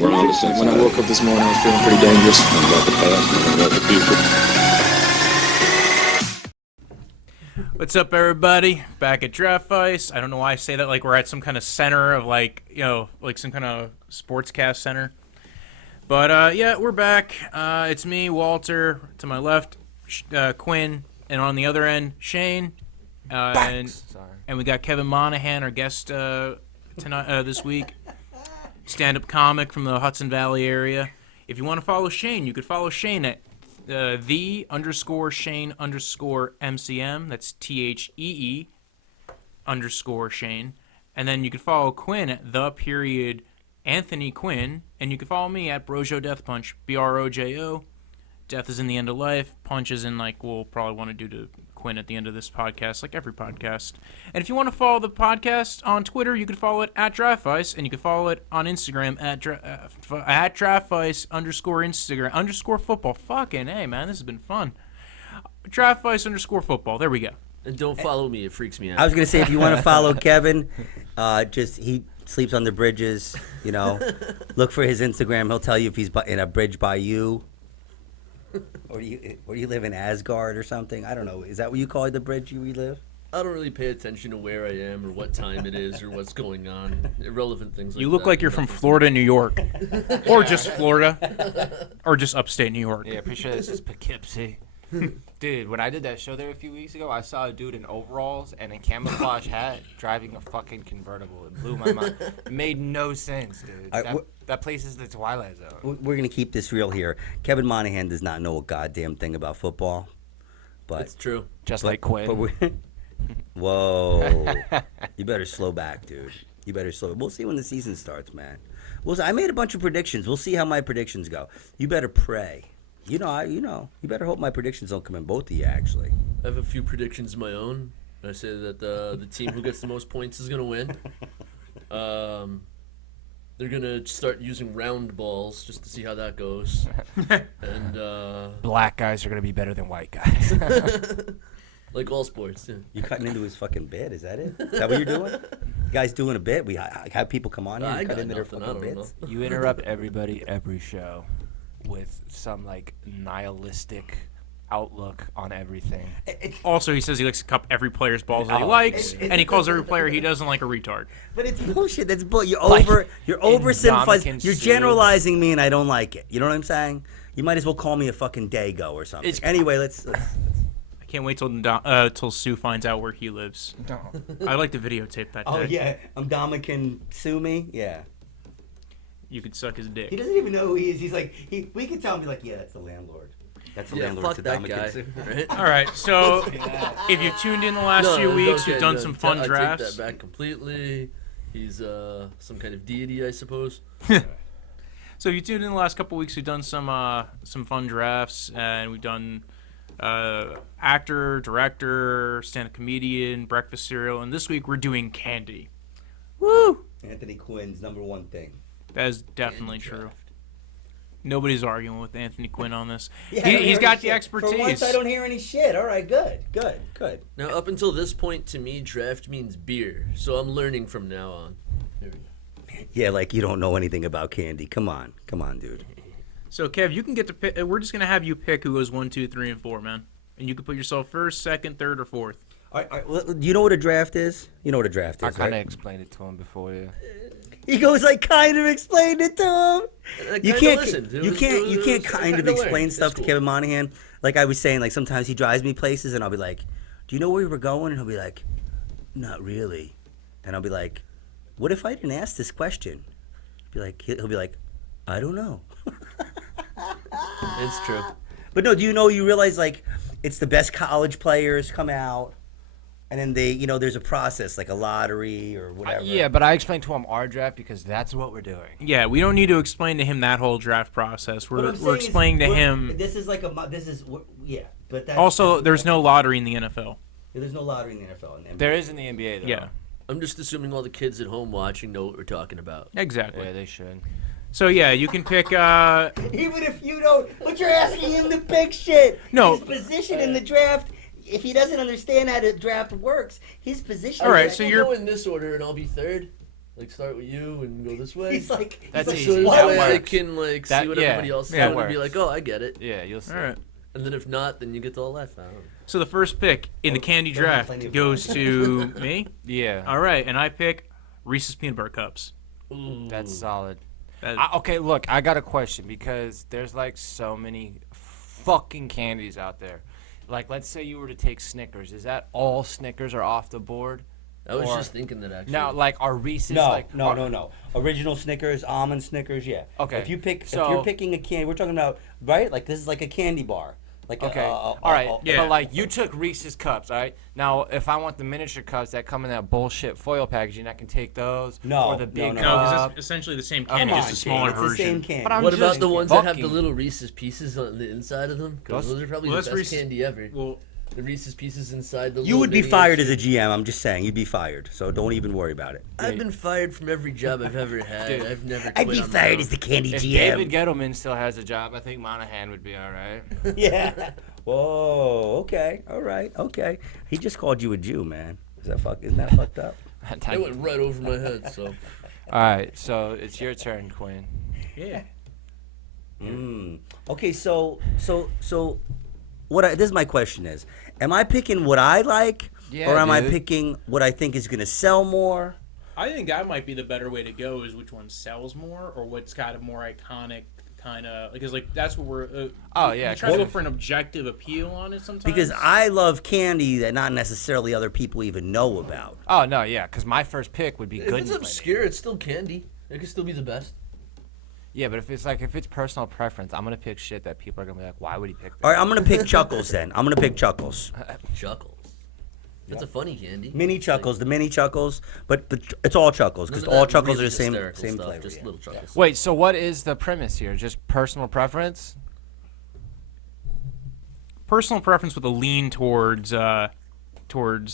We're on the same When I side. woke up this morning, I was feeling pretty dangerous. One about the past and one about the future. What's up, everybody? Back at Draftvice. I don't know why I say that like we're at some kind of center of like some kind of sportscast center. But yeah, we're back. It's me, Walter. To my left, Quinn, and on the other end, Shane. And we got Kevin Monahan, our guest tonight this week. Stand-up comic from the Hudson Valley area. If you want to follow Shane, you could follow Shane at _Shane_MCM. That's THEE_Shane. And then you can follow Quinn at _Anthony Quinn. And you can follow me at Brojo Death Punch, BROJO. Death is in the end of life. Punch is in like we'll probably want to do to Quinn at the end of this podcast, like every podcast. And if you want to follow the podcast on Twitter, you can follow it at Draftvice, and you can follow it on Instagram at Draftvice_Instagram_football. Fucking hey, man, this has been fun. Draftvice_football. There we go. And don't follow me; it freaks me out. I was gonna say if you want to follow Kevin, just he sleeps on the bridges. You know, look for his Instagram. He'll tell you if he's in a bridge by you. Or do you live in Asgard or something? I don't know. Is that what you call the bridge you live? I don't really pay attention to where I am or what time it is or what's going on. Irrelevant things like that. You look like you're from Florida, New York. Or just Florida. Or just upstate New York. Yeah, pretty sure this is Poughkeepsie. Dude, when I did that show there a few weeks ago, I saw a dude in overalls and a camouflage hat driving a fucking convertible. It blew my mind. It made no sense, dude. That place is the Twilight Zone. We're going to keep this real here. Kevin Monahan does not know a goddamn thing about football. But It's true. Just like Quinn. Whoa. You better slow back, dude. You better slow. We'll see when the season starts, man. I made a bunch of predictions. We'll see how my predictions go. You better pray. You better hope my predictions don't come in, both of you, actually. I have a few predictions of my own. I say that the team who gets the most points is going to win. They're going to start using round balls just to see how that goes. And Black guys are going to be better than white guys. like all sports, yeah. You cutting into his fucking bit? Is that it? Is that what you're doing? You guys doing a bit? We have people come on here and cut into their fucking bits. You interrupt everybody every show with some like nihilistic outlook on everything. Also, he says he likes to cup every player's balls that he likes, and he calls every player he doesn't like a retard. But it's bullshit. That's bull. You're Like, oversimplifying. You're Sue. generalizing me, and I don't like it. You know what I'm saying? You might as well call me a fucking Dago or something. Anyway, let's I can't wait till Sue finds out where he lives. I'd like to videotape that day. Oh yeah, Dama can sue me. Yeah. You could suck his dick. He doesn't even know who he is. He's like, we could tell him, be like, yeah, that's the landlord. That's the Yeah, landlord fuck to that Dama guy. can sue. Right? All right, so if you've tuned in the last few weeks, we've done some fun drafts. I take that back completely. He's some kind of deity, I suppose. So if you tuned in the last couple weeks, we've done some fun drafts, and we've done actor, director, stand-up comedian, breakfast cereal, and this week we're doing candy. Woo! Anthony Quinn's number one thing. That is definitely true. Nobody's arguing with Anthony Quinn on this. Yeah, He's got the expertise. For once, I don't hear any shit. All right, good. Now, up until this point, to me, draft means beer. So I'm learning from now on. There we go. Yeah, like you don't know anything about candy. Come on, dude. So, Kev, you can get to pick. We're just going to have you pick who goes 1, 2, 3, and 4, man. And you can put yourself first, second, third, or fourth. All right, well, do you know what a draft is? You know what a draft is, I kind of right? explained it to him before, yeah. He goes, I kind of explained it to him. You can't kind of explain stuff to Kevin Monahan. Like I was saying, like sometimes he drives me places and I'll be like, do you know where we were going? And he'll be like, not really. And I'll be like, what if I didn't ask this question? He'll be like, I don't know. It's true. But no, you realize like it's the best college players come out. And then there's a process, like a lottery or whatever. Yeah, but I explained to him our draft because that's what we're doing. Yeah, we don't need to explain to him that whole draft process. We're explaining to him. But that's Also, there's no lottery in the NFL. There's no lottery in the NFL. And There is in the NBA, though. Yeah. I'm just assuming all the kids at home watching know what we're talking about. Exactly. Yeah, they should. So, yeah, you can pick... Even if you don't... But you're asking him to pick shit. No. His position in the draft... If he doesn't understand how the draft works, his position... All right, so you're... go in this order and I'll be third. Like start with you and go this way. He's like, That's he's easy. So this like, way That I works. can like That- see what yeah. everybody else is Yeah, it doing and be works. like, oh, I get it. Yeah, you'll see. All right. And then if not, then you get to all left. I don't know. So the first pick in the candy draft plenty of goes to me. Yeah, All right, and I pick Reese's Peanut Butter Cups. Ooh. that's solid. That- Okay, look, I got a question because there's like so many fucking candies out there. Like, let's say you were to take Snickers. Is that all Snickers are off the board? I was Or- just thinking that actually. Now, like, are Reese's no, like no. Original Snickers, almond Snickers, yeah. Okay, If you're so- picking a candy, we're talking about right. Like this is like a candy bar. Like Okay, all right. yeah. But like, you took Reese's cups, all right? Now, if I want the miniature cups that come in that bullshit foil packaging, I can take those. No, or the big no. No, because cup. it's essentially the same candy, on, just a smaller it's the same version. candy. But I'm What about just the ones that have the fucking- little Reese's pieces on the inside of them? Because those are probably Well, the that's best Reese's- candy ever. Well, The Reese's pieces inside the. You little would be mini fired shit. as a GM. I'm just saying, you'd be fired. So don't even worry about it. I've been fired from every job I've ever had. Dude. I've never. I'd quit be on my fired own. as the candy If GM. David Gettleman still has a job, I think Monahan would be all right. Yeah. Whoa. Okay. All right. Okay. He just called you a Jew, man. Isn't that fucked up? It went right over my head. So All right, so it's your turn, Quinn. yeah. Okay. So this is my question is, am I picking what I like, Yeah, or am I dude. picking what I think is gonna sell more? I think that might be the better way to go, is which one sells more or what's got a more iconic kind of, because like that's what we're Oh, yeah, we try to well- look for an objective appeal on it sometimes. Because I love candy that not necessarily other people even know about. Oh no, yeah, because my first pick would be if good. it's obscure, it's still candy. It could still be the best. Yeah, but if it's personal preference, I'm gonna pick shit that people are gonna be like, why would he pick that? All right, I'm gonna pick Chuckles then. I'm gonna pick Chuckles. Chuckles. That's a funny candy. Mini Chuckles, the mini Chuckles, but it's all Chuckles because None of all that Chuckles really are the same hysterical stuff, flavor. Just yeah. little chuckles. Wait, so what is the premise here? Just personal preference? personal preference with a lean towards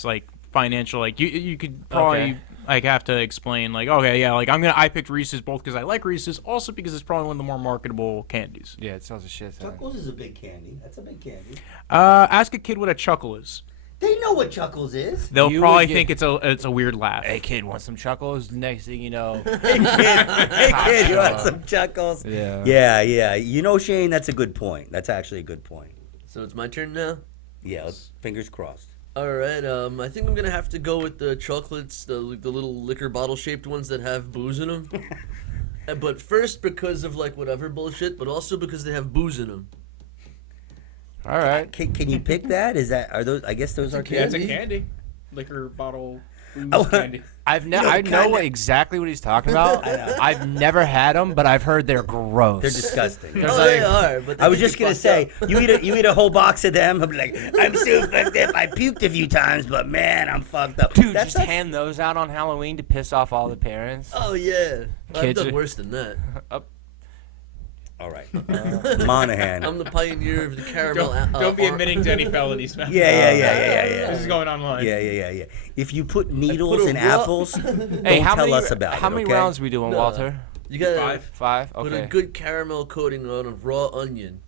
like financial, like you could probably Okay. like have to explain like, okay, yeah, like I picked Reese's both because I like Reese's, also because it's probably one of the more marketable candies. Yeah, it sells a shit ton. Chuckles is a big candy. That's a big candy. Ask a kid what a chuckle is. They know what Chuckles is. They'll You probably would get- think it's a weird laugh. Hey kid, want some chuckles? Next thing you know, Hey kid, you want some Chuckles? Yeah. Yeah. You know, Shane, that's a good point. That's actually a good point. So it's my turn now. Yeah, fingers crossed. All right. I think I'm gonna have to go with the chocolates, the little liquor bottle shaped ones that have booze in them. But first because of like whatever bullshit, but also because they have booze in them. all right. Can you pick that? Are those? I guess those are Yeah, it's candy. a candy, liquor bottle, booze Oh. candy. I know exactly what he's talking about. I've never had them, but I've heard they're gross. They're disgusting. There's Oh, like- they are. But they I was get just gonna fucked say, up. you eat a whole box of them. I'm like, I'm so fucked up. I puked a few times, but man, I'm fucked up. Dude, That's just hand those out on Halloween to piss off all the parents. Oh yeah. I've Kids done are- worse than that. all right. Monahan. I'm the pioneer of the caramel. Don't be admitting to any felonies, man. Yeah. This is going online. Yeah. If you put needles a in raw- apples, Hey, don't how tell many, us about how it. many okay? rounds we doing, No. Walter? You gotta Five? put Okay. a good caramel coating on a raw onion.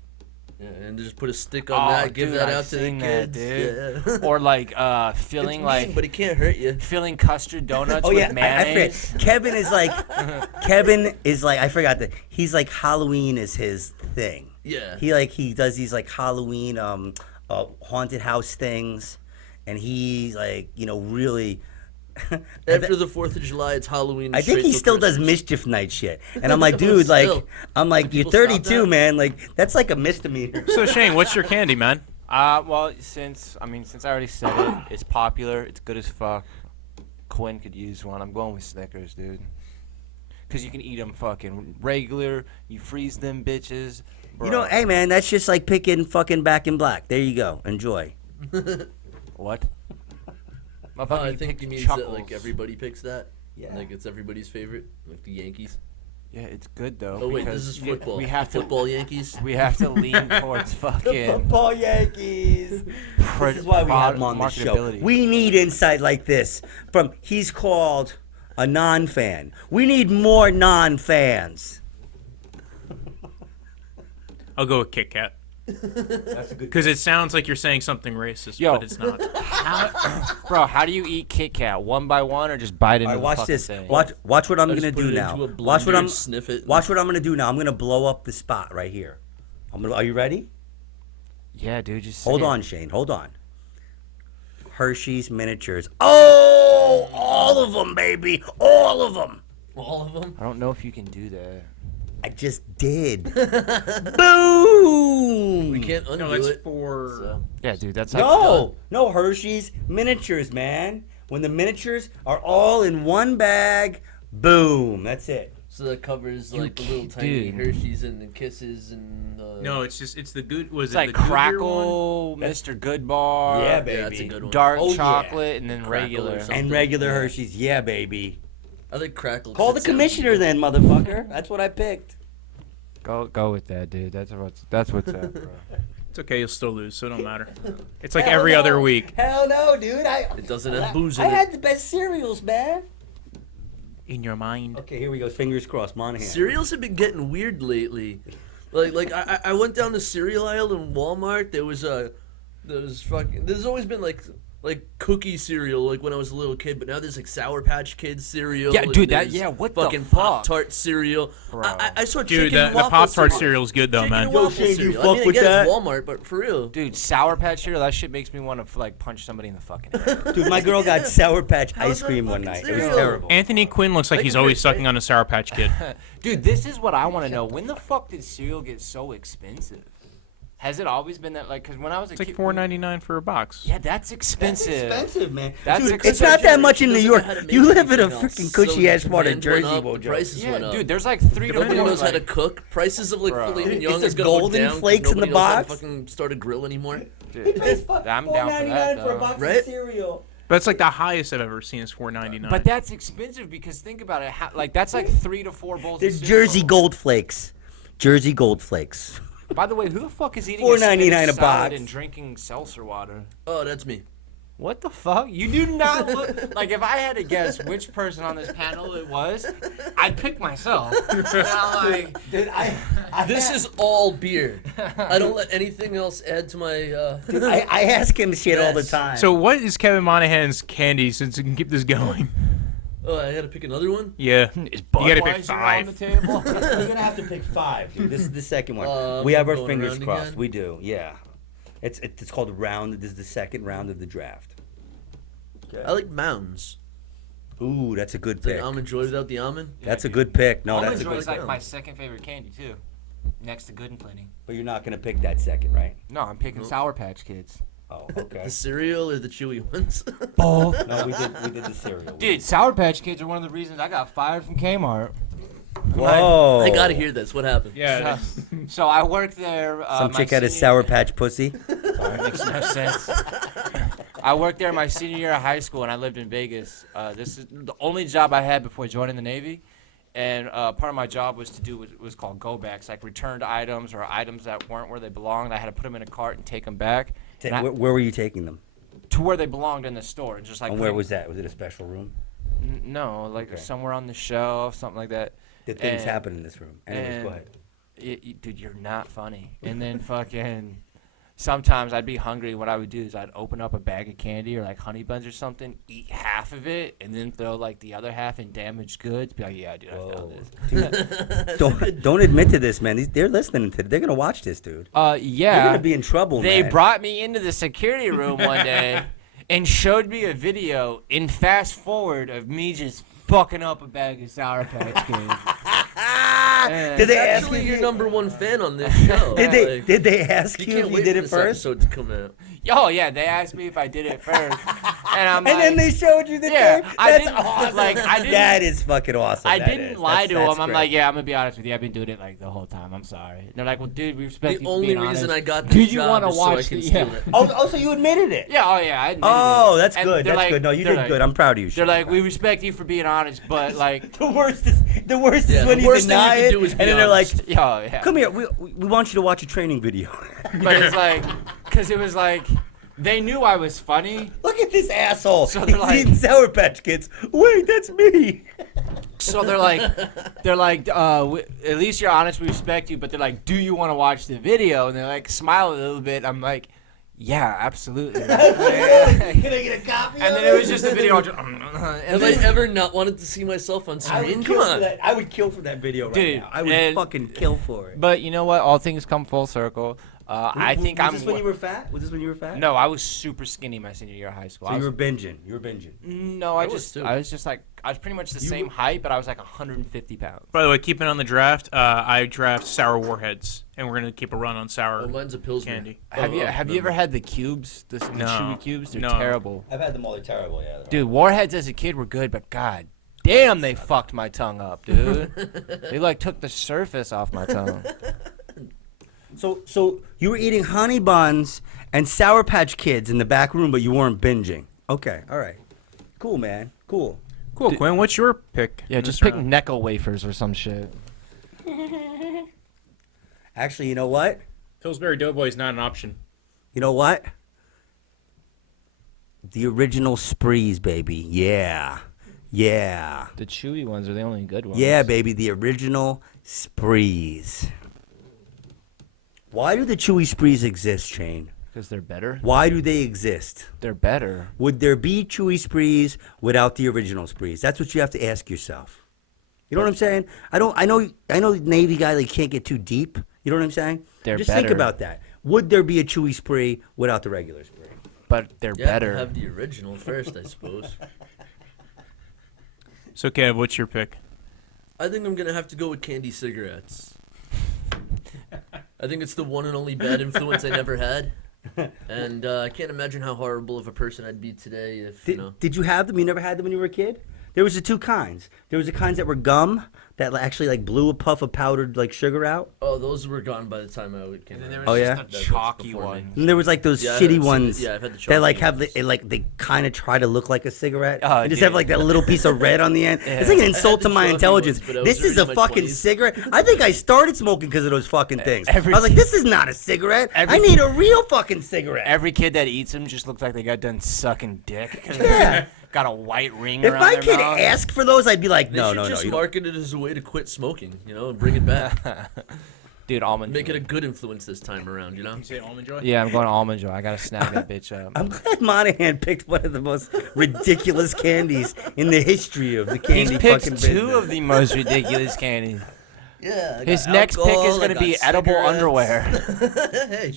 Yeah, and just put a stick on Oh, that. Give dude, that I've out to the seen that, kids. dude. Yeah. Or like It's filling mean, like but it can't hurt you. filling custard donuts Oh with yeah, I mayonnaise. forget. Kevin is like I forgot that he's like Halloween is his thing. Yeah. He does these like Halloween haunted house things, and he's like really. After the 4th of July, it's Halloween. I think straight he till still does Christmas. mischief night shit, and I'm like, dude, like, Still. you're people stop 32, that? man, like that's like a misdemeanor. So Shane, what's your candy, man? Well, since I already said it, it's popular. It's good as fuck. Quinn could use one. I'm going with Snickers, dude. Cause you can eat them fucking regular. You freeze them bitches. Bro. You know, hey man, that's just like picking fucking Back in Black. There you go, enjoy. What? Motherfucker, I you think picked he means Chuckles. that like everybody picks that. Yeah. Like it's everybody's favorite, like the Yankees. Yeah, it's good though. Oh wait, because this is you- football. We have to football Yankees. We have to lean towards fucking. Football Yankees. This is why we have him on the show. marketability. We need insight like this from. He's called a non-fan. We need more non-fans. I'll go with Kit Kat. That's a good. Because it sounds like you're saying something racist, Yo. but it's not. Bro, how do you eat Kit Kat? One by one or just bite into All right, the watch fucking this. thing? Watch what I'm I gonna just put do it now. into a Watch what blender, I'm. sniff it. Watch what I'm gonna do now. I'm gonna blow up the spot right here. Are you ready? Yeah, dude, just Hold say it. on, Shane. Hold on. Hershey's miniatures. Oh, all of them, baby. All of them. All of them. I don't know if you can do that. I just did. Boom. We can't undo No, that's it. for. So. Yeah, dude, that's like No Hershey's miniatures, man. When the miniatures are all in one bag, boom. That's it. So that covers You like the little can't- tiny dude. Hershey's and the Kisses and. No, it's the good. Was it's it like the Goodyear one? Crackle, Mr. Good Bar, Yeah, Yeah, baby. that's a good one. dark Oh, yeah. chocolate, and then Crackle or regular. something. And regular Yeah. Hershey's, yeah, baby. I like Crackle. 'cause Call it the sounds commissioner good. then, motherfucker. That's what I picked. Go with that, dude. That's what's up, bro. It's okay, you'll still lose, so it don't matter. It's like Hell every no. other week. Hell no, dude. It doesn't have booze in I it. had the best cereals, man. In your mind. Okay, here we go. Fingers crossed, Monahan. Cereals have been getting weird lately. Like I went down the cereal aisle in Walmart. There's always been like cookie cereal like when I was a little kid, but now there's like Sour Patch Kids cereal. Yeah, and dude, there's what the fucking fuck? Pop-Tart cereal. Bro. I saw Dude, chicken and the waffle Pop-Tart cereal. cereal's good though, Chicken man. and Yo, waffle Shane, you cereal. fuck I mean, with I guess that? Walmart, but for real. Dude, Sour Patch cereal, that shit makes me want to like punch somebody in the fucking head. Dude, my girl got Sour Patch How's ice that cream one fucking night. It was cereal? terrible. Anthony Quinn looks like Like he's a always good- sucking on a Sour Patch Kid. Dude, this is what I want to know. When the fuck did cereal get so expensive? Has it always been that, like, because when I was a It's like kid... $4.99 for a box. Yeah, that's expensive. Man. That's Dude, expensive. it's not that much in New Doesn't York. know how to make You live in a anything else. freaking cushy ass So part of demand went Jersey, up, the Wojo. prices Yeah, went up. dude, there's like 3 to 4... Nobody knows how to like- cook. Prices of like Bro. filet Is mignon there is gonna go golden down 'cause flakes in the nobody knows how to box? fucking start a grill anymore. Dude, It's I'm down for that, for a though. box Right? of cereal. But it's like the highest I've ever seen is $4.99. But that's expensive because think about it. Like, that's like 3 to 4 bowls There's of cereal. Jersey Gold Flakes. Jersey Gold Flakes. By the way, who the fuck is eating $4.99 a a spinach salad box. and drinking seltzer water? Oh, that's me. What the fuck? You do not look... Like, if I had to guess which person on this panel it was, I'd pick myself. And I'm like... Dude, This is all beer. I don't let anything else add to my. I ask him shit all the Yes. time. So what is Kevin Monahan's candy since we can keep this going? Oh, I gotta pick another one. Yeah. Is You gotta pick Budweiser on the 5. table? You're gonna have to pick 5, dude. This is the second one. I'm we have our going fingers around crossed. again. We do, yeah. It's called round. This is the second round of the draft. I like Mounds. Ooh, that's a good It's like pick. almond joy without the almond. That's a good pick. No, Almond that's a Joy good is pick. like my second favorite candy, too. Next to Good and Plenty. But you're not gonna pick that second, right? No, I'm picking Sour Patch Kids. Oh, okay. The cereal or the chewy ones. Both. No, we did the cereal. Dude, Sour Patch Kids are one of the reasons I got fired from Kmart. Whoa. I gotta hear this. What happened? Yeah. So I worked there. Some my chick had a senior- Sour Patch pussy. Sorry, makes no sense. I worked there my senior year of high school, and I lived in Vegas. This is the only job I had before joining the Navy, and part of my job was to do what was called go-backs, like returned items or items that weren't where they belonged. I had to put them in a cart and take them back and Where were you taking them? to where they belonged in the store, and just like And put where them- was that? Was it a special room? No, like Okay. somewhere on the shelf, something like that. Did things And- happen in this room? Anyways, go ahead. Dude, you're not funny. And then fucking sometimes I'd be hungry. What I would do is I'd open up a bag of candy or like honey buns or something, eat half of it, and then throw like the other half in damaged goods. Be like, yeah, dude, I found this. Don't admit to this, man. They're listening to. They're gonna watch this, dude. Yeah. You're gonna be in trouble, They man. brought me into the security room one day and showed me a video in fast forward of me just fucking up a bag of Sour Patch Kids. And- Did they ask Actually, you? your number one fan on this show. Did they ask You you can't if you wait did for it this first? episode to come out. Oh yeah, they asked me if I did it first, and I'm And like, then they showed you the Yeah, tape. I That's didn't- awesome. like, I didn't- that is fucking awesome. I that didn't is. lie to That's them. I'm great. like, yeah, I'm gonna be honest with you. I've been doing it like the whole time. I'm sorry. And they're like, well, dude, we respect The you for only being reason honest. I got Do this you job wanna is so I watch can the- steal yeah. it. Oh, so you admitted it? Yeah, oh yeah, I admitted Oh, it. that's And good. they're That's like- good. No, you they're did like- good. I'm proud of you. They're Shane. like, we respect you for being honest, but like, the worst is Yeah, when the you worst thing you deny can it, do is and be then they're like, honest. yo, yeah. "Come here, we want you to watch a training video." But it's like, cause it was like, they knew I was funny. Look at this asshole. So He's they're like- eating Sour Patch Kids. Wait, that's me. So they're like, at least you're honest, we respect you. But they're like, do you want to watch the video? And they're like, smile a little bit. I'm like, yeah, absolutely. Can I get a copy? And then it was just a video. Have I ever not wanted to see myself on screen? Come on. I would kill for that video right Dude, now. I would fucking kill for it. But you know what? All things come full circle. I think Was this when you were fat? Was this when you were fat? No, I was super skinny my senior year of high school. So you were binging. You were binging. No, I was just like, I was pretty much the same height, but I was like 150 pounds. By the way, keeping on the draft, I draft sour warheads, and we're gonna keep a run on sour Oh, mine's a Pilsner. candy. Have you ever had the cubes? The chewy cubes? They're terrible. I've had them all. They're terrible. Yeah. Dude, warheads as a kid were good, but god damn, they fucked my tongue up, dude. They like took the surface off my tongue. So you were eating honey buns and Sour Patch Kids in the back room, but you weren't binging. Okay, all right, cool, man, cool. Cool, Quinn. What's your pick? Yeah, in just this pick round? Necco wafers or some shit. Actually, you know what? Pillsbury Doughboy is not an option. You know what? The original Sprees, baby. Yeah. The chewy ones are the only good ones. Yeah, baby, the original Sprees. Why do the chewy Sprees exist, Shane? Because they're better. Why do they exist? They're better. Would there be chewy Sprees without the original Sprees? That's what you have to ask yourself. You know what I'm saying? I know Navy guy, like, can't get too deep. You know what I'm saying? They're Just think better. about that. Would there be a chewy Spree without the regular Spree? But they're Yeah, better. have the original first, I suppose. So, Kev, what's your pick? I think I'm gonna have to go with candy cigarettes. I think it's the one and only bad influence I never had, and I can't imagine how horrible of a person I'd be today if you know. Did you have them? You never had them when you were a kid? There was the two kinds. There was the kinds that were gum that actually like blew a puff of powdered like sugar out. Oh, those were gone by the time I came And then there around. was Oh, yeah? just That- a that's chalky before me. one. And there was like those Yeah, I've shitty seen ones yeah, I've had the that like chalky have ones. they kind of try to look like a cigarette. Oh, and just dude. have like that little piece of red on the end. It's like an insult to the my chalky intelligence. ones, but I was This is a already in my fucking 20s. cigarette. I think I started smoking because of those fucking things. Every I was like, kid- this is not a cigarette. every- I need a real fucking cigarette. Every kid that eats them just looks like they got done sucking dick. Yeah. Got a white ring If around my their kid mouth. asked for those, I'd be like, They no, should no, no. just you don't- market it as a way to quit smoking, you know, and bring it back. Dude, almond Make joy. it a good influence this time around, you know. You say Almond Joy? Yeah, I'm going almond joy. I gotta snap that bitch up. I'm glad Monahan picked one of the most ridiculous candies in the history of the He's candy picked fucking two business. of the most ridiculous candies. Yeah. I His got next pick is alcohol, I gonna be got edible cigarettes. underwear. Hey,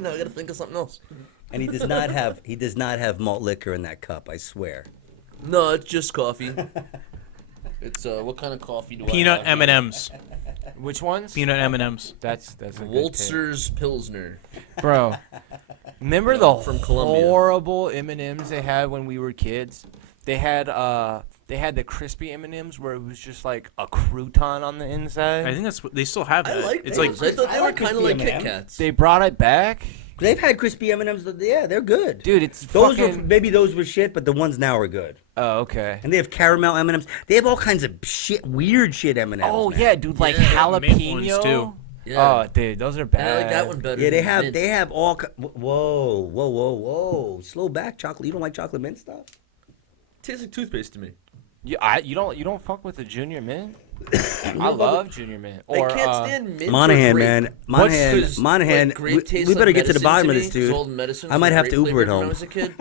now I gotta think of something else. And he does not have malt liquor in that cup, I swear. No, it's just coffee. It's what kind of coffee do Peanut I have? M&Ms. Which ones? Peanut M&Ms. That's a good pick. Waltzer's Pilsner. Bro. Remember the From Colombia. horrible M&Ms they had when we were kids? They had the crispy M&Ms where it was just like a crouton on the inside. I think that's what they still have I that. like It's those. like I thought I they were like kind of crispy like Kit M&Ms. Kats. They brought it back. They've had crispy M&Ms. Yeah, they're good. Dude, it's Those fucking... were maybe those were shit, but the ones now are good. Oh, okay. And they have caramel M&Ms. They have all kinds of shit, weird shit M&Ms. Oh, man. yeah, dude, like Yeah, jalapeno. mint ones, too. Yeah. Oh, dude, those are And bad. I like that one better. Yeah, they than mint. have all. Whoa! Slow back, chocolate. You don't like chocolate mint stuff? Tastes like toothpaste to me. You don't fuck with the junior mint? I love junior mint. Or I can't stand mint. Monahan, or grape. man, Monahan. 'Cause, like, grape we tastes better like get to the medicine bottom of me, this, 'cause dude. old medicines I might were have to grape Uber it flavored When I home. was a kid.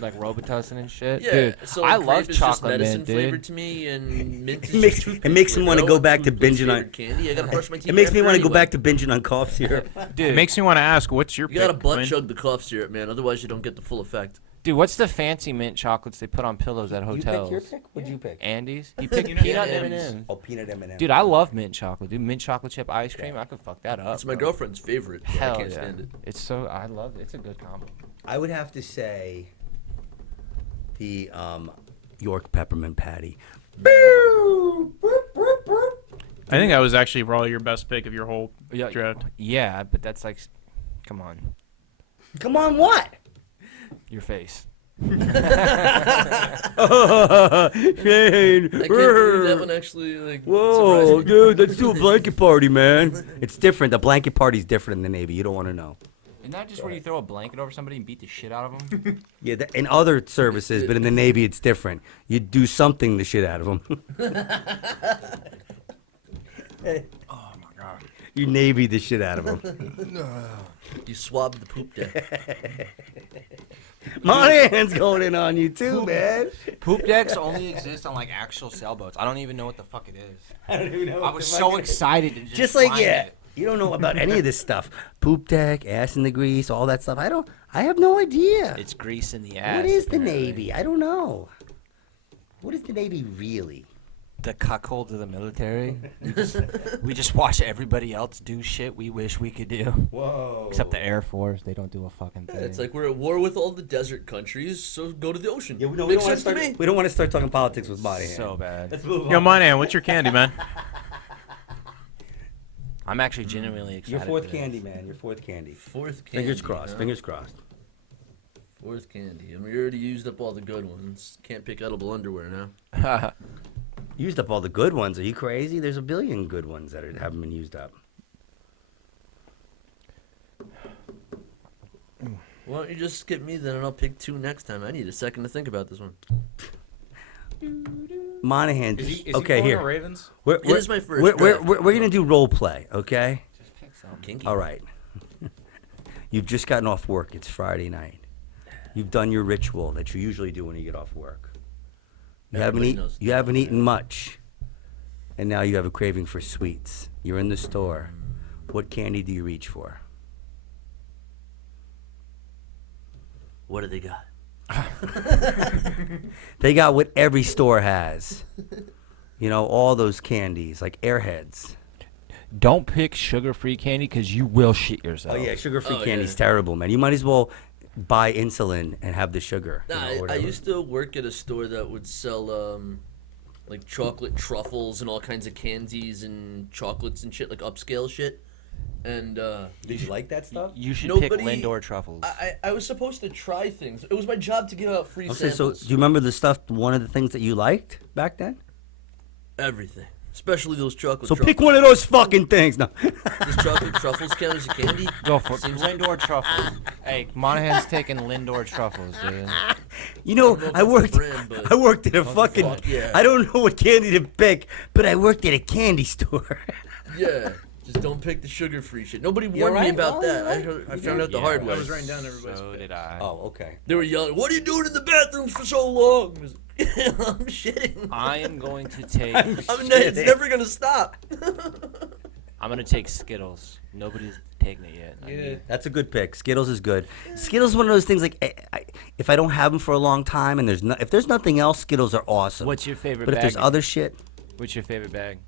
like Robitussin and shit. Yeah, Dude, so I grape love is just chocolate medicine mint, flavored dude. to me, and mint is It makes- just it toothpaste makes me flavored. wanna I go don't want back to toothpaste binging on- flavored candy. I gotta brush my teeth. It makes me after want to go anyway. back to binging on cough syrup. Dude, It makes me want to ask, what's your You gotta pick, butt Quinn? chug the cough syrup, man. Otherwise, you don't get the full effect. dude, what's the fancy mint chocolates they put on pillows at You hotels? pick your pick? What'd you pick? Andes? He picked Peanut peanut M&Ms. M&Ms. Oh, peanut M&M. Dude, I love mint chocolate. Dude, mint chocolate chip ice cream, I could fuck that up. It's my bro. girlfriend's favorite. but Hell I can't yeah. stand it. It's so, I love it. It's a good combo. I would have to say the York peppermint patty. I think that was actually probably your best pick of your whole Yeah, draft. yeah, but that's like, come on, Come on, what? your face. Shane. I can't believe that one actually like. Whoa, surprised me. dude, let's do a blanket party, man. It's different. The blanket party's different in the Navy. You don't want to know. Isn't that just where you throw a blanket over somebody and beat the shit out of them? Yeah, in other services, but in the Navy it's different. You do something the shit out of them. Oh my god. You Navy the shit out of them. You swab the poop deck. Monahan's going in on you too, man. Poop decks only exist on like actual sailboats. I don't even know what the fuck it is. I don't even know. I was so excited to just like find it. You don't know about any of this stuff. Poop deck, ass in the grease, all that stuff. I have no idea. It's grease in the ass. What is the apparently. Navy? I don't know. What is the Navy really? The cuckold of the military. We just watch everybody else do shit we wish we could do. Whoa. Except the Air Force, they don't do a fucking thing. It's like we're at war with all the desert countries, so go to the ocean. Yeah, we don't Makes wanna sense to me. we don't want to start talking politics with Monahan. So bad. Let's move on. Yo, Monahan, what's your candy, man? I'm actually genuinely excited. Your fourth for this. candy, man. Your fourth candy. Fourth candy. Fingers crossed. huh? Fingers crossed. Fourth candy, and we already used up all the good ones. Can't pick edible underwear now. Used up all the good ones. Are you crazy? There's a billion good ones that haven't been used up. Why don't you just skip me then, and I'll pick 2 next time. I need a second to think about this one. Monahan. Okay, here. Ravens? We're, It is my first We're draft. gonna do role play, okay? Just pick some. Kinky. All right. You've just gotten off work. It's Friday night. You've done your ritual that you usually do when you get off work. Everybody knows You haven't eaten much, and now you have a craving for sweets. You're in the store. What candy do you reach for? What do they got? They got what every store has. You know, all those candies, like Airheads. Don't pick sugar-free candy because you will shit yourself. Oh, yeah, sugar-free Oh, candy's yeah. terrible, man. You might as well buy insulin and have the sugar. Nah, you know, I whatever. used to work at a store that would sell like chocolate truffles and all kinds of candies and chocolates and shit, like upscale shit. And Did you like that stuff? You should pick Nobody- Lindor truffles. I was supposed to try things. It was my job to give out free Okay, so samples. do you remember the stuff, one of the things that you liked back then? Everything, especially those chocolate. So truffles. pick one of those fucking things. No. Does chocolate truffles count as a candy? Go for Seems Lindor truffles. Hey, Monahan's taking Lindor truffles, dude. You know, I I don't know if worked. that's the brand, but- I worked at a fucking. fuck yeah. I don't know what candy to pick, but I worked at a candy store. Yeah. Just don't pick the sugar-free shit. Nobody You warned me alright? about Oh, that. you alright? I found out the hard way. I was writing down everybody's So pick. did I. Oh, okay. They were yelling, "What are you doing in the bathrooms for so long?" I was like, I'm shitting. I am going to take. It's never gonna stop. I'm gonna take Skittles. Nobody's taking it yet. I Yeah. mean, That's a good pick. Skittles is good. Skittles is one of those things like if I don't have them for a long time and if there's nothing else, Skittles are awesome. What's your favorite But if bag? there's other shit, What's your favorite bag?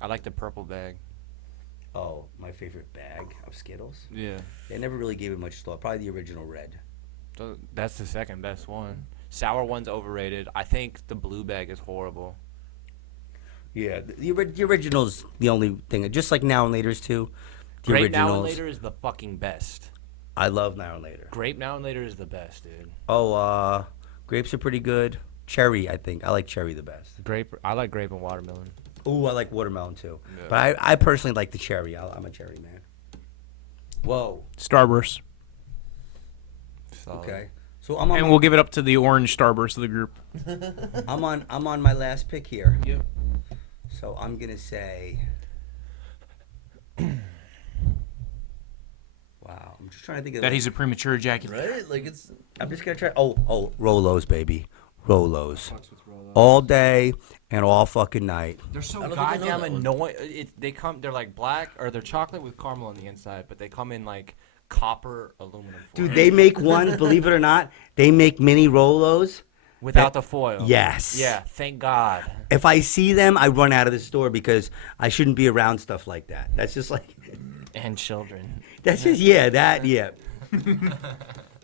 I like the purple bag. oh, my favorite bag of Skittles. Yeah. They never really gave it much thought. Probably the original red. That's the second best one. Sour one's overrated. I think the blue bag is horrible. Yeah, the original's the only thing. Just like Now and Later's too. The Grape Now and originals. Later is the fucking best. I love Now and Later. Grape Now and Later is the best, dude. Oh, grapes are pretty good. Cherry, I think. I like cherry the best. Grape. I like grape and watermelon. Ooh, I like watermelon too. Yeah. But I personally like the cherry. I'm a cherry man. Whoa. Starburst. Solid. Okay. So I'm on. And my, we'll give it up to the orange Starburst of the group. I'm on my last pick here. Yep. So I'm gonna say. Wow, I'm just trying to think of That he's a premature ejaculate. Right? Like it's. I'm just gonna try. Oh, Rolos, baby, Rolos, all day and all fucking night. They're so I don't think I know goddamn that one. annoying. They're like black or they're chocolate with caramel on the inside, but they come in like copper aluminum foil. Dude, they make one. Believe it or not, they make mini Rolos. without the foil. Yes. Yeah, thank God. If I see them, I run out of the store because I shouldn't be around stuff like that. That's just like. And children. That's just yeah.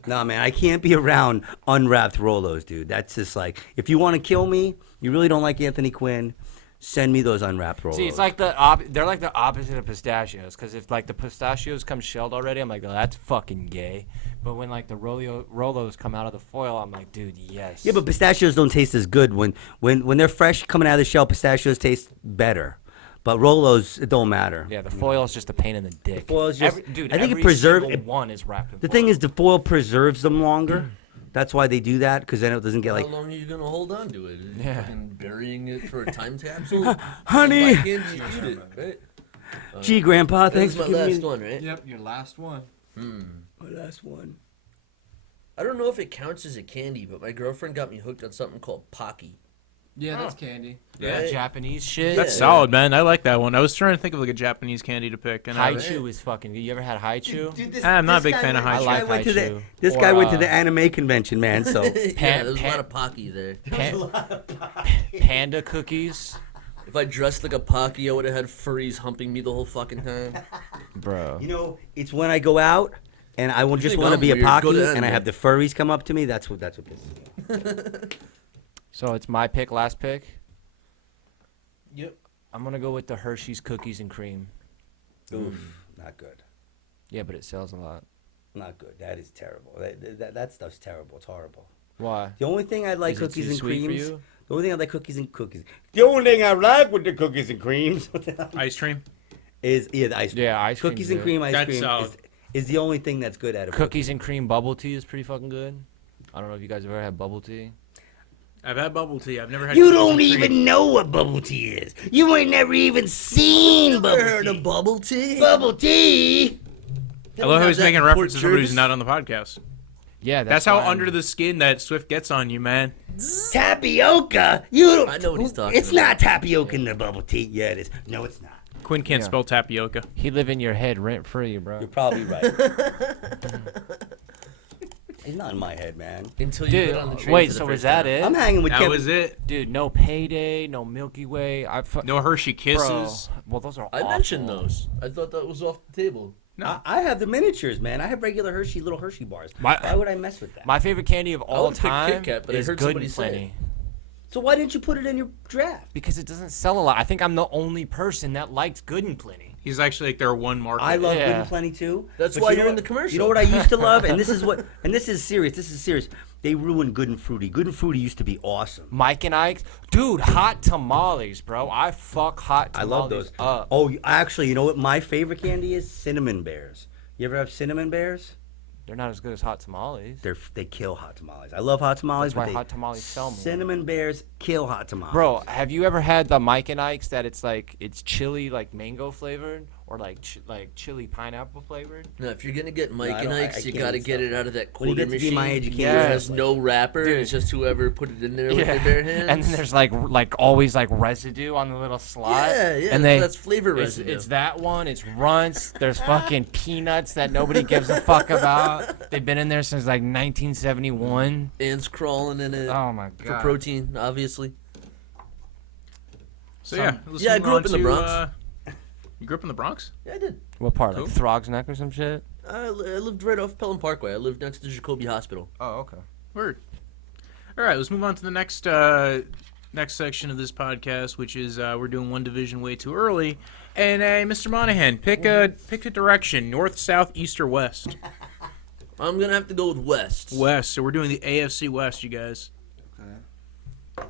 No, man, I can't be around unwrapped Rolos, dude. That's just like, if you want to kill me, you really don't like Anthony Quinn, send me those unwrapped Rolos. See, it's like they're like the opposite of pistachios, because if like the pistachios come shelled already, I'm like, oh, that's fucking gay. But when like the Rolos come out of the foil, I'm like, dude, yes. Yeah, but pistachios don't taste as good when they're fresh coming out of the shell. Pistachios taste better, But Rolos, it don't matter. Yeah, the foil is just a pain in the dick. The foil's just, dude, I think every it preserves. single one is wrapped in The foil. thing is, the foil preserves them longer. That's why they do that, because then it doesn't get like. How long are you gonna hold on to it? Yeah. Fucking burying it for a time capsule. Honey. Why can't you eat it? Right? Gee, Grandpa, thanks This for is my giving last me one, right? Yep, your last one. my last one. I don't know if it counts as a candy, but my girlfriend got me hooked on something called Pocky. Yeah, that's candy. Yeah. Right? Japanese shit. That's Yeah. solid, man. I like that one. I was trying to think of like a Japanese candy to pick. And Haichu is fucking good. You ever had Haichu? Dude, I'm not a big fan of This Haichu. guy I like went to the. Haichu. This Or, guy went to the anime convention, man. So Yeah, there's a lot of Pocky there. Panda cookies. If I dressed like a Pocky, I would have had furries humping me the whole fucking time. Bro. you know, it's when I go out and I will just think want to I'm be a weird? Go pocky, to and I anime. have the furries come up to me. That's what pisses me. So it's my pick, last pick. Yep. I'm gonna go with the Hershey's cookies and cream. Oof, not good. Yeah, but it sells a lot. Not good. That is terrible. That stuff's terrible. It's horrible. Why? The only thing I like Is it cookies too and sweet for creams. you? The only thing I like cookies. The only thing I like with the cookies and creams Ice cream. is the ice cream. Yeah, ice cream's Cookies and good. cream ice That's cream solid. is the only thing that's good at it. Cookies and cream bubble tea is pretty fucking good. I don't know if you guys have ever had bubble tea. I've had bubble tea. I've never had. You cookies don't and cream. even know what bubble tea is. You ain't never even seen Never bubble heard tea. of bubble tea? Bubble tea. I love how he's making references to somebody who's Jervis? not on the podcast. Yeah, That's how why I'm- under the skin that Swift gets on you, man. Tapioca. You don't. I know what he's talking It's about. not tapioca in the bubble tea. Yeah, it is. No, it's not. Quinn can't Yeah. spell tapioca. He live in your head rent free, bro. You're probably right. He's not in my head, man. Until you Dude, get on the train wait, for the so first is that time. it? I'm hanging with That Kevin. was it. Dude, no Payday, no Milky Way. No Hershey Bro, Kisses. well, those are I awful. mentioned those. I thought that was off the table. I have the miniatures, man. I have regular little Hershey bars. My- Why would I mess with that? My favorite candy of all would've picked time Kit Kat, but I is heard Good somebody and say it. Plenty. So why didn't you put it in your draft? Because it doesn't sell a lot. I think I'm the only person that likes Good and Plenty. He's actually like their one market. I love Good Yeah. and Plenty too. That's but why you know you're in what- the commercial. You know what I used to love, and this is what, and this is serious. This is serious. They ruined Good and Fruity. Good and Fruity used to be awesome. Mike and Ikes, dude, hot tamales, bro. I fuck hot I tamales love those. up. Oh, actually, you know what my favorite candy is? Cinnamon bears. You ever have cinnamon bears? They're not as good as hot tamales. They kill hot tamales. I love hot tamales. That's why but hot tamales sell more. Cinnamon bears kill hot tamales. Bro, have you ever had the Mike and Ike's that it's chili like mango flavored or like chili pineapple flavored? No, if you're gonna get Mike I and don't- I Ike's, you can't gotta eat get stuff. it out of that When you quarter get to be machine. my age, you can't It do has stuff no wrapper. Dude. It's just whoever put it in there with their bare hands. And then there's like always like residue on the little slot. Yeah, And they, that's flavor it's, residue. it's that one. It's runts. There's fucking peanuts that nobody gives a fuck about. They've been in there since like 1971. Ants crawling in it Oh my for god. protein, obviously. So yeah, let's Yeah, I move grew on up in the to, Bronx. You grew up in the Bronx? Yeah, I did. What part? Cool. Like Throg's Neck or some shit? I lived right off Pelham Parkway. I lived next to Jacoby Hospital. Oh, okay. Word. All right, let's move on to the next section of this podcast, which is we're doing one division way too early. And Mr. Monahan, pick a direction: north, south, east, or west. I'm gonna have to go with West. West. So we're doing the AFC West, you guys. Okay.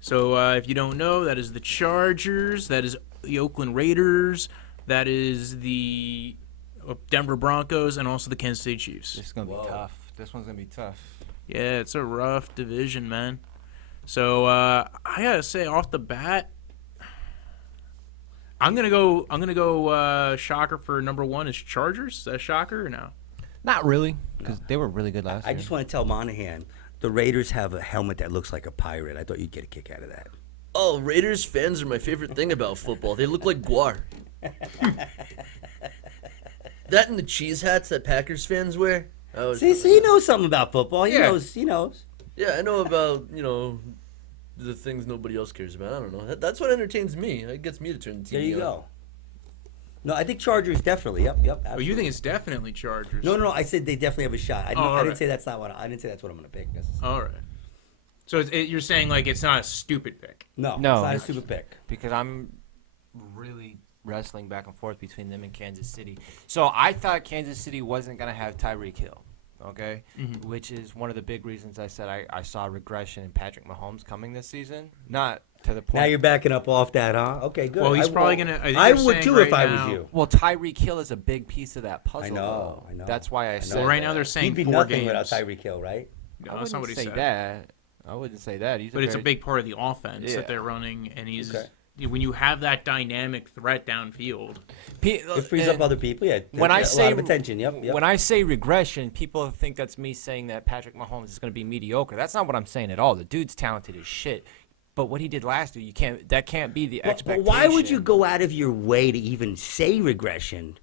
So if you don't know, that is the Chargers, that is the Oakland Raiders, that is the Denver Broncos, and also the Kansas City Chiefs. This is gonna be tough. This one's gonna be tough. Yeah, it's a rough division, man. So I gotta say, off the bat, I'm gonna go. Shocker for number one is Chargers. Is that a shocker or no? Not really, because they were really good last I year. just want to tell Monahan, the Raiders have a helmet that looks like a pirate. I thought you'd get a kick out of that. Oh, Raiders fans are my favorite thing about football. They look like guar. That and the cheese hats that Packers fans wear. See, so he knows something about football. He Yeah. knows. He knows. Yeah, I know about, the things nobody else cares about. I don't know. That's what entertains me. It gets me to turn the TV There you on. go. No, I think Chargers definitely. Yep. Oh, you absolutely. think it's definitely Chargers? No. I said they definitely have a shot. I all didn't right. say that's not what. I didn't say that's what I'm going to pick necessarily. All right. So you're saying like it's not a stupid pick. No, No. it's not a stupid pick. because I'm really wrestling back and forth between them and Kansas City. So I thought Kansas City wasn't gonna have Tyreek Hill. okay? Which is one of the big reasons I said I saw regression in Patrick Mahomes coming this season. Not to the point. Now you're backing up off that, huh? Okay, good. Well, he's probably going to... I would too if I was you. Well, Tyreek Hill is a big piece of that puzzle. I know. That's why I said Well, right now that. they're saying He'd be 4 nothing games. without Tyreek Hill, right? No, I that's not what wouldn't he say said. that. I wouldn't say that. But it's a big part of the offense Yeah. that they're running, and he's... Okay. When you have that dynamic threat downfield... It frees up other people. Yeah. When I say a lot of attention. Yep. When I say regression, people think that's me saying that Patrick Mahomes is going to be mediocre. That's not what I'm saying at all. The dude's talented as shit. But what he did last year, that can't be the expectation. But why would you go out of your way to even say regression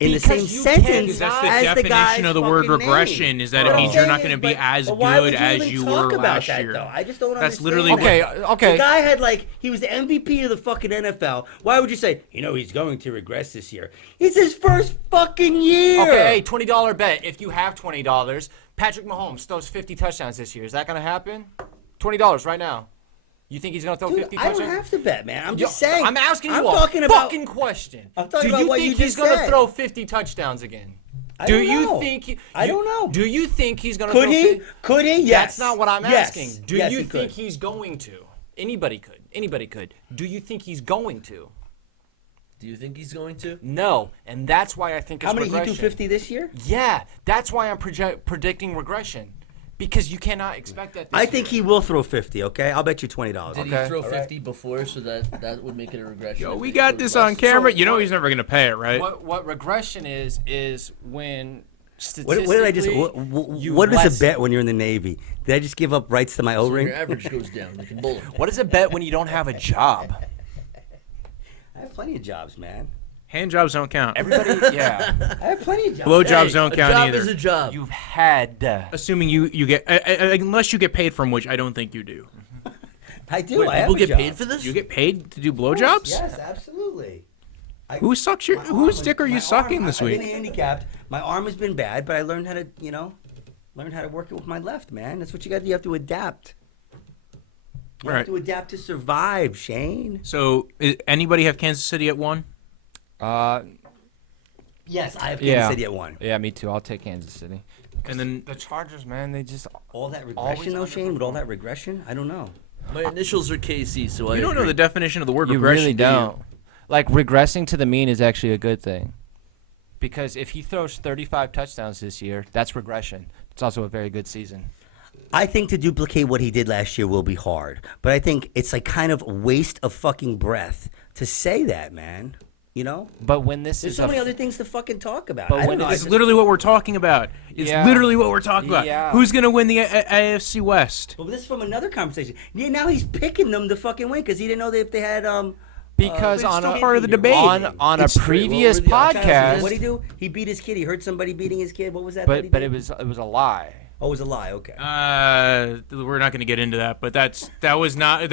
in Because the same you sentence can't- Because that's the as the guy's definition of the word fucking regression, name? is that What it I'm means you're saying not going to is, be but- as but why would good as even you talk were about last that, year. though? I just don't That's understand. literally that. Okay. The guy had he was the MVP of the fucking NFL. Why would you say, he's going to regress this year? It's his first fucking year. Okay, hey, $20 bet. If you have $20, Patrick Mahomes throws 50 touchdowns this year. Is that going to happen? $20 right now. You think he's going to throw Dude, 50 I touchdowns? don't have to bet, man. I'm just saying. I'm asking you I'm a talking about, fucking question. I'm talking Do about you what think you he's just gonna said. throw 50 touchdowns again? I Do don't you know. think I don't know. Do you think he's going to Could throw he? 50? Could he? Yes. That's not what I'm Yes. asking. Do Yes, you he think could. he's going to? Anybody could. Anybody could. Do you think he's going to? Do you think he's going to? No, and that's why I think it's How many regression. he do 50 this year? Yeah, that's why I'm predicting regression. Because you cannot expect that this I think year. he will throw 50, okay? I'll bet you $20. Did Okay. he throw 50 before, so that would make it a regression? Yo, if we he got throws this less? on camera. So You know what- he's never going to pay it, right? What regression is when What statistically did I just? you What is a lessen. bet when you're in the Navy? Did I just give up rights to my So O-ring? your average goes down like a bullet. What is a bet when you don't have a job? I have plenty of jobs, man. Hand jobs don't count. Everybody, yeah. I have plenty of jobs. Blow jobs Hey, don't a count job either. is a job. You've had. Assuming you get... unless you get paid from, which I don't think you do. I do. Wait, I have people a get job. paid for this? You get paid to do blowjobs? Yes, absolutely. Whose dick are you sucking this I've week? been handicapped. My arm has been bad, but I learned how to, learn how to work it with my left, man. That's what you got to do. You have to adapt. You Right. have to adapt to survive, Shane. So, anybody have Kansas City at 1? Yes, I have Kansas Yeah. City at 1. Yeah, me too. I'll take Kansas City. And then The Chargers, man, they just All that Always regression, though, Shane, with all that regression? I don't know. My initials are KC, so I you don't know agree. the definition of the word you regression. really do you? don't. Like regressing to the mean is actually a good thing. Because if he throws 35 touchdowns this year, that's regression. It's also a very good season. I think to duplicate what he did last year will be hard, but I think it's like kind of a waste of fucking breath to say that, man. You know? But when this There's is so a many other things to fucking talk about. But I when don't know. It's literally what we're talking about. It's Yeah. literally what we're talking about. Yeah. Who's going to win the AFC West? Well, this is from another conversation. Yeah, now he's picking them to fucking win because he didn't know that if they had because it's on still a part of the debate. on a It's straight. previous What were the podcast, What did he do? He beat his kid. He hurt somebody beating his kid. What was that? that he but did? it was a lie. Oh, it was a lie. Okay. We're not going to get into that, but that was not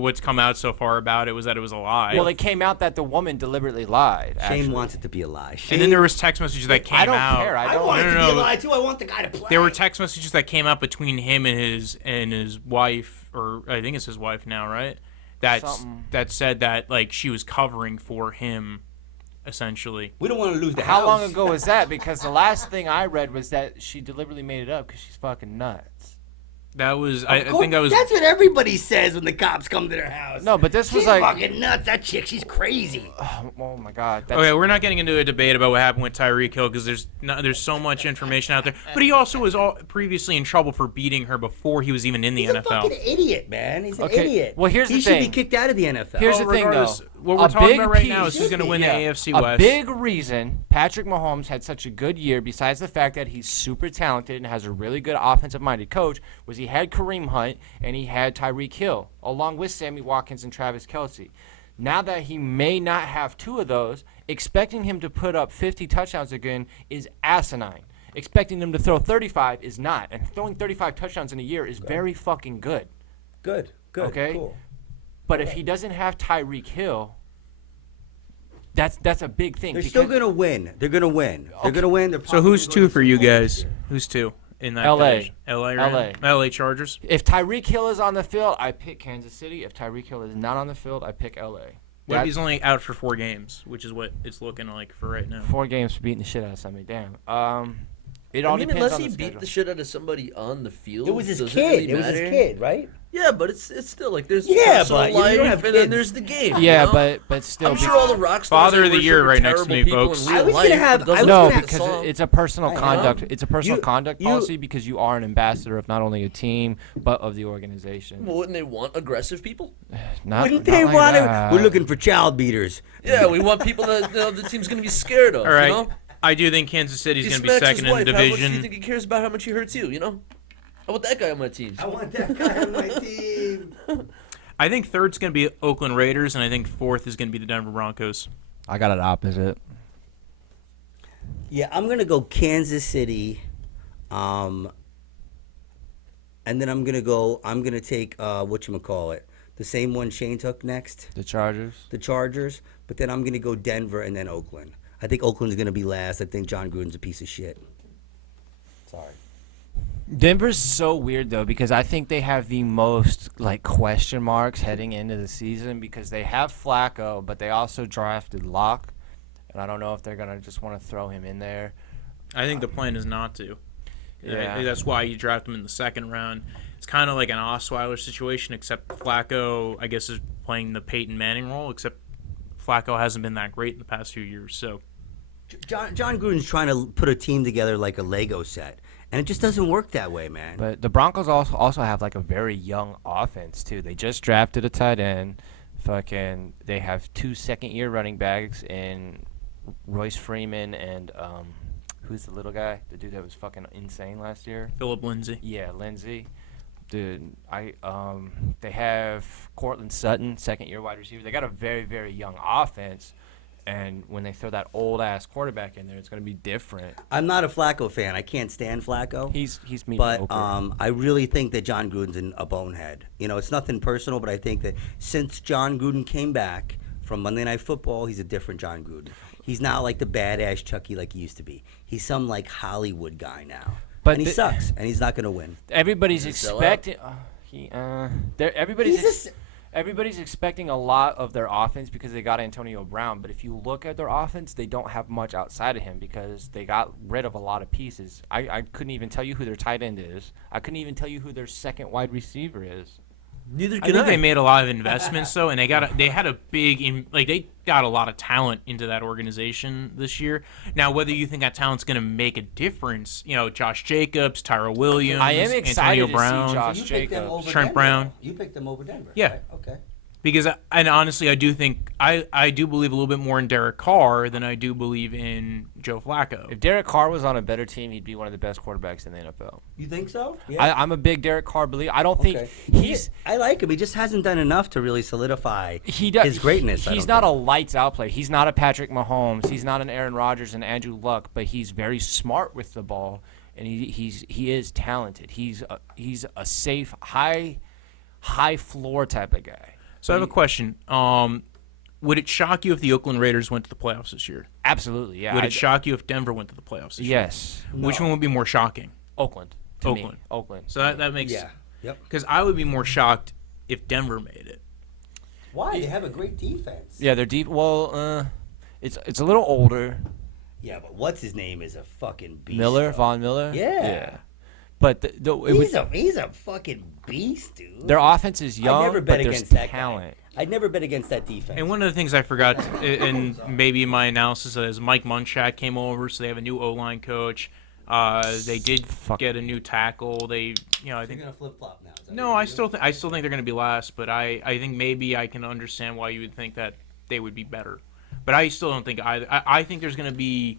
what's come out so far about it. Was that it was a lie. Well, it came out that the woman deliberately lied. Shane actually. wants it to be a lie. and then there was text messages that came I don't out. care. I I don't. want it to be a no. lie too. I want the guy to play. There were text messages that came out between him and his wife, or I think it's his wife now, right? That said that like she was covering for him, essentially. We don't want to lose the house. How long ago was that? Because the last thing I read was that she deliberately made it up because she's fucking nuts. That was Of I course, think that was That's what everybody says when the cops come to their house. No, but this was She's like, fucking nuts. That chick, she's crazy. oh my god. That's, okay. We're not getting into a debate about what happened with Tyreek Hill because there's so much information out there. But he also was previously in trouble for beating her before he was even in the He's a NFL. fucking idiot, man. He's an Okay, idiot. well, here's he the should thing. be kicked out of the NFL. Here's Well, the thing, though. regardless, what we're A talking big about right piece- now is who's going to win the AFC A West. big reason Patrick Mahomes had such a good year, besides the fact that he's super talented and has a really good offensive-minded coach, was he had Kareem Hunt and he had Tyreek Hill, along with Sammy Watkins and Travis Kelce. Now that he may not have two of those, expecting him to put up 50 touchdowns again is asinine. Expecting him to throw 35 is not. And throwing 35 touchdowns in a year is very fucking good. Good. Okay. Cool. But if he doesn't have Tyreek Hill, that's a big thing. They're still gonna win. They're gonna win. They're gonna win. They're So probably who's gonna two go to for the you Super Bowl guys? this year. Who's two in that LA. division? LA Chargers. If Tyreek Hill is on the field, I pick Kansas City. If Tyreek Hill is not on the field, I pick LA. What if he's only out for 4 games, which is what it's looking like for right now. 4 games for beating the shit out of somebody. Damn. It all mean, depends unless on he the beat schedule. the shit out of somebody on the field. It was his does kid. Really It was his matter? kid, right? Yeah, but it's still like there's Yeah, personal but you don't life, have and kids. then there's the game. Yeah, you know? but still. I'm sure all the rock stars Father I of the worship year are right next to terrible me, people folks. in real I was life, gonna have- but it doesn't No, make it a because song. it's a personal I know. conduct. It's a personal You- conduct you- policy because you are an ambassador of not only a team but of the organization. Well, wouldn't they want aggressive people? Not, Wouldn't not they like want to? that. We're looking for child beaters. Yeah, we want people that the team's gonna be scared of. All right. You know? I do think Kansas City's He going to be smacks second his in the wife. How much do division. you think he cares about how much he hurts you? You know? I want that guy on my team. I want that guy on my team. I think third's going to be Oakland Raiders, and I think fourth is going to be the Denver Broncos. I got it opposite. Yeah, I'm gonna go Kansas City, and then I'm gonna take whatchamacallit, the same one Shane took next, The Chargers. the Chargers. But then I'm gonna go Denver and then Oakland. I think Oakland's gonna be last. I think John Gruden's a piece of shit. Sorry. Denver's so weird though because I think they have the most like question marks heading into the season because they have Flacco, but they also drafted Locke, and I don't know if they're gonna just want to throw him in there. I think the plan is not to. Yeah. I think that's why you draft him in the second round. It's kind of like an Osweiler situation, except Flacco, I guess, is playing the Peyton Manning role, except Flacco hasn't been that great in the past few years. So John Gruden's trying to put a team together like a Lego set, and it just doesn't work that way, man. But the Broncos also have like a very young offense too. They just drafted a tight end. They have 2 second-year running backs in Royce Freeman and who's the little guy? The dude that was fucking insane last year. Philip Lindsay. Yeah, Lindsey. Dude, they have Cortland Sutton, second-year wide receiver. They got a very, very young offense, and when they throw that old-ass quarterback in there, it's going to be different. I'm not a Flacco fan. I can't stand Flacco. He's But mediocre. I really think that John Gruden's a bonehead. You know, it's nothing personal, but I think that since John Gruden came back from Monday Night Football, he's a different John Gruden. He's not like the badass Chucky like he used to be. He's some like Hollywood guy now. But And he sucks, and he's not going to win. Everybody's He's a sellout. expecting. Everybody's He's everybody's expecting a lot of their offense because they got Antonio Brown. But if you look at their offense, they don't have much outside of him because they got rid of a lot of pieces. I couldn't even tell you who their tight end is. I couldn't even tell you who their second wide receiver is. Neither I can think they made a lot of investments though, and they got a lot of talent into that organization this year. Now, whether you think that talent's going to make a difference, you know, Josh Jacobs, Tyra Williams, I am excited Antonio to Brown, see Josh So you picked them Jacobs. over Trent Denver. Brown. You picked them over Denver. Yeah. Right? Okay. because and honestly, I do think I do believe a little bit more in Derek Carr than I do believe in Joe Flacco. If Derek Carr was on a better team, he'd be one of the best quarterbacks in the NFL. You think so? I'm a big Derek Carr believer. I don't think Okay. he's I like him. He just hasn't done enough to really solidify he does, his greatness. He's not a lights out player. He's not a Patrick Mahomes. He's not an Aaron Rodgers and Andrew Luck, but he's very smart with the ball, and he is talented. He's a safe high floor type of guy. So I have a question. Would it shock you if the Oakland Raiders went to the playoffs this year? Absolutely, yeah. Would it shock you if Denver went to the playoffs this year? Yes. Which one would be more shocking? Oakland. To Oakland. me. Oakland. So that makes Yeah. Yep. because I would be more shocked if Denver made it. Why? They have a great defense. Yeah, they're deep. Well, it's a little older. Yeah, but what's his name is a fucking beast. Miller, though. Von Miller. Yeah. But He's a fucking beast, dude. their offense is young, never bet but there's against that talent. guy. I'd never bet against that defense. And one of the things I forgot, and maybe in my analysis, is Mike Munchak came over, so they have a new O-line coach. They did get a new tackle. I They're think. gonna flip flop now. Is that No, what I you're still think they're going to be last, but I think maybe I can understand why you would think that they would be better. But I still don't think either. I think there's going to be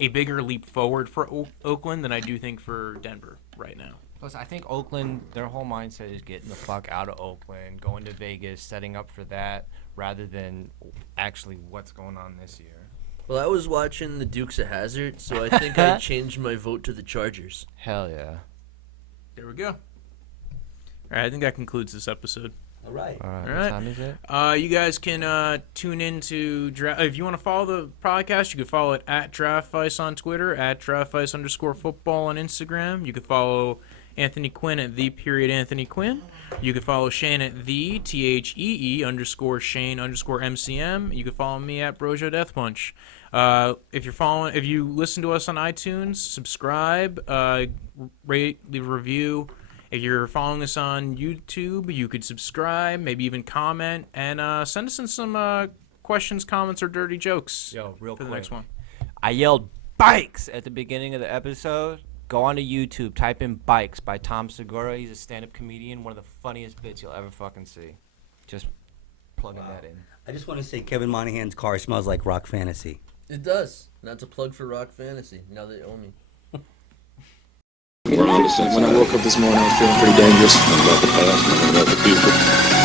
a bigger leap forward for Oakland than I do think for Denver right now. Plus, I think Oakland, their whole mindset is getting the fuck out of Oakland, going to Vegas, setting up for that, rather than actually what's going on this year. Well, I was watching the Dukes of Hazzard, so I think I changed my vote to the Chargers. Hell yeah. There we go. All right, I think that concludes this episode. All right. All right, All what right. time is it? You guys can tune in to if you want to follow the podcast, you can follow it at Draftvice on Twitter, at Draftvice_football on Instagram. You can follow Anthony Quinn at @Anthony Quinn. You can follow Shane at THEE_Shane_MCM. You can follow me at Brojo Death Punch. If you listen to us on iTunes, subscribe, rate, leave a review. If you're following us on YouTube, you could subscribe, maybe even comment, and send us in some questions, comments, or dirty jokes. Yo, real for quick. the next one. I yelled bikes at the beginning of the episode. Go onto YouTube, type in Bikes by Tom Segura. He's a stand-up comedian, one of the funniest bits you'll ever fucking see. Just plugging that in. I just want to say Kevin Monahan's car smells like Rock Fantasy. It does. That's a plug for Rock Fantasy. Now they owe me. We're on the same When I side. woke up this morning, I was feeling pretty dangerous. About the past and about the future.